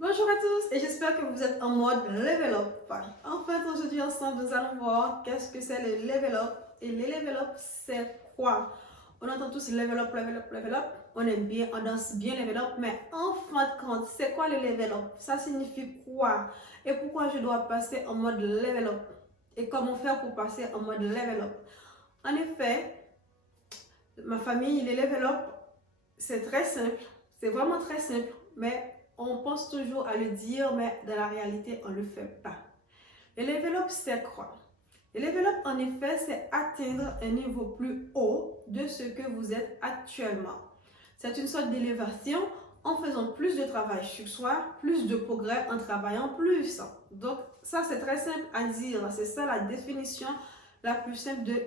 Bonjour à tous et j'espère que vous êtes en mode level up. Enfin, aujourd'hui ensemble, nous allons voir qu'est-ce que c'est le level up et le level up c'est quoi. On entend tous level up, level up, level up. On aime bien, on danse bien level up, mais en fin de compte, c'est quoi le level up? Ça signifie quoi? Et pourquoi je dois passer en mode level up? Et comment faire pour passer en mode level up? En effet, ma famille, les level up, c'est très simple, c'est vraiment très simple, mais on pense toujours à le dire, mais dans la réalité, on ne le fait pas. Le level up, c'est quoi? Le level up, en effet, c'est atteindre un niveau plus haut de ce que vous êtes actuellement. C'est une sorte d'élévation en faisant plus de travail sur soi, plus de progrès en travaillant plus. Donc, ça, c'est très simple à dire. C'est ça la définition la plus simple de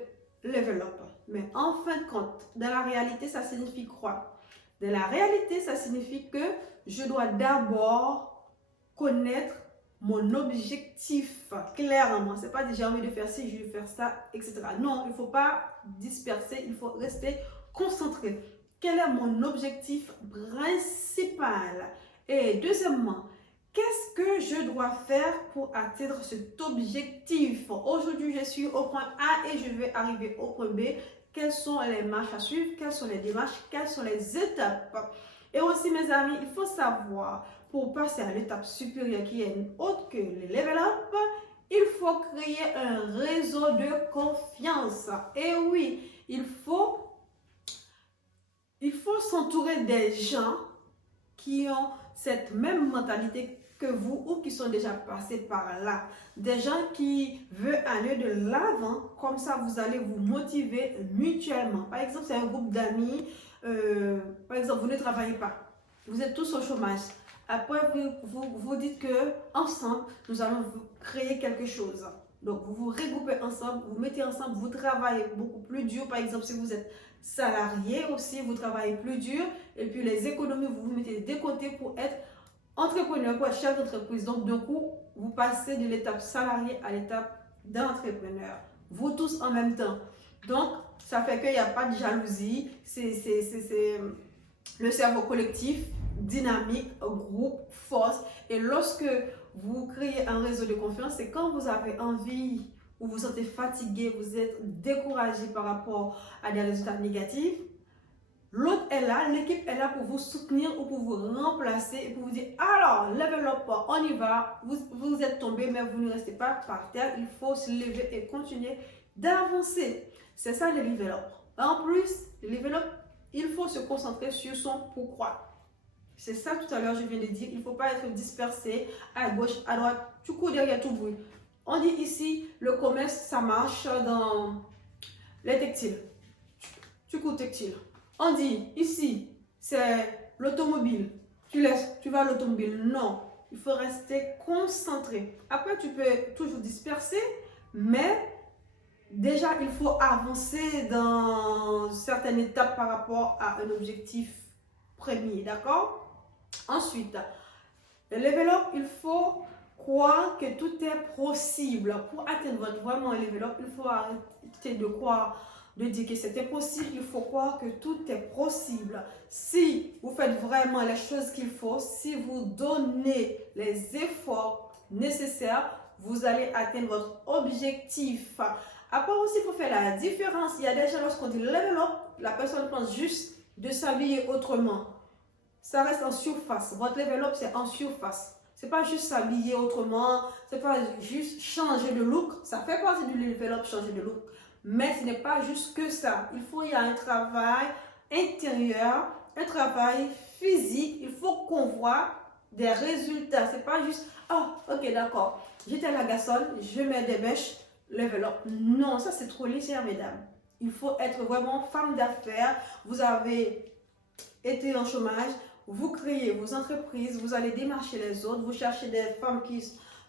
level up. Mais en fin de compte, dans la réalité, ça signifie quoi? Dans la réalité, ça signifie que je dois d'abord connaître mon objectif clairement. C'est pas déjà envie de faire ci, je vais faire ça, etc. Non, il ne faut pas disperser, il faut rester concentré. Quel est mon objectif principal? Et deuxièmement, qu'est-ce que je dois faire pour atteindre cet objectif? Aujourd'hui, je suis au point A et je vais arriver au point B. Quelles sont les marches à suivre? Quelles sont les démarches? Quelles sont les étapes? Et aussi, mes amis, il faut savoir, pour passer à l'étape supérieure qui est autre que le level up, il faut créer un réseau de confiance. Et oui, il faut s'entourer des gens qui ont cette même mentalité que vous ou qui sont déjà passés par là. Des gens qui veulent aller de l'avant, comme ça vous allez vous motiver mutuellement. Par exemple, c'est un groupe d'amis, par exemple, vous ne travaillez pas, vous êtes tous au chômage. Après, vous dites que ensemble, nous allons créer quelque chose. Donc, vous vous regroupez ensemble, vous mettez ensemble, vous travaillez beaucoup plus dur. Par exemple, si vous êtes salarié aussi, vous travaillez plus dur. Et puis, les économies, vous vous mettez de côté pour être entrepreneur, pour être chef d'entreprise. Donc, du coup, vous passez de l'étape salarié à l'étape d'entrepreneur. Vous tous en même temps. Donc, ça fait qu'il n'y a pas de jalousie. C'est le cerveau collectif, dynamique, groupe, force. Et lorsque vous créez un réseau de confiance, c'est quand vous avez envie ou vous vous sentez fatigué, vous êtes découragé par rapport à des résultats négatifs, l'autre est là, l'équipe est là pour vous soutenir ou pour vous remplacer et pour vous dire alors, level up, on y va, vous êtes tombé mais vous ne restez pas par terre, il faut se lever et continuer d'avancer. C'est ça le level up. En plus, le level up, il faut se concentrer sur son pourquoi. C'est ça tout à l'heure, je viens de dire. Il ne faut pas être dispersé à gauche, à droite. Tu cours derrière tout bruit. On dit ici, le commerce, ça marche dans les textiles. Tu cours textile. On dit ici, c'est l'automobile. Tu vas à l'automobile. Non, il faut rester concentré. Après, tu peux toujours disperser, mais déjà, il faut avancer dans certaines étapes par rapport à un objectif premier, d'accord? Ensuite, le level up, il faut croire que tout est possible. Pour atteindre vraiment le level up, il faut arrêter de croire, de dire que c'est impossible. Il faut croire que tout est possible. Si vous faites vraiment les choses qu'il faut, si vous donnez les efforts nécessaires, vous allez atteindre votre objectif. Après aussi, il faut faire la différence. Il y a des gens, lorsqu'on dit level up, la personne pense juste de s'habiller autrement. Ça reste en surface. Votre level up, c'est en surface. C'est pas juste s'habiller autrement, c'est pas juste changer de look. Ça fait partie du level up, changer de look. Mais ce n'est pas juste que ça. Il y a un travail intérieur, un travail physique. Il faut qu'on voit des résultats. C'est pas juste, oh, ok, d'accord. J'étais à la garçonne, je mets des mèches, level up. Non, ça c'est trop léger, mesdames. Il faut être vraiment femme d'affaires. Vous avez été en chômage, vous créez vos entreprises, vous allez démarcher les autres, vous cherchez des femmes qui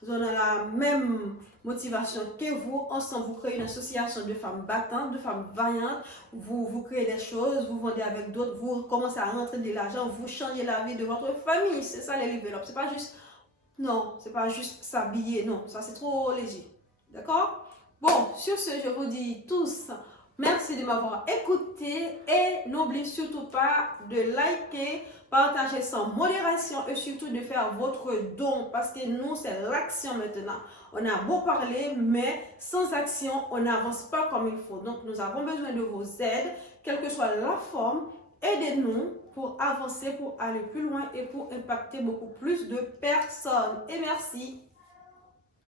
ont la même motivation que vous. Ensemble, vous créez une association de femmes battantes, de femmes vaillantes. Vous créez des choses, vous vendez avec d'autres, vous commencez à rentrer de l'argent, vous changez la vie de votre famille. C'est ça les level up. C'est pas juste, non, c'est pas juste s'habiller. Non, ça c'est trop léger. D'accord? Bon, sur ce, je vous dis tous Merci de m'avoir écouté et n'oubliez surtout pas de liker, partager sans modération et surtout de faire votre don parce que nous, c'est l'action maintenant. On a beau parler, mais sans action, on n'avance pas comme il faut. Donc, nous avons besoin de vos aides, quelle que soit la forme. Aidez-nous pour avancer, pour aller plus loin et pour impacter beaucoup plus de personnes. Et merci.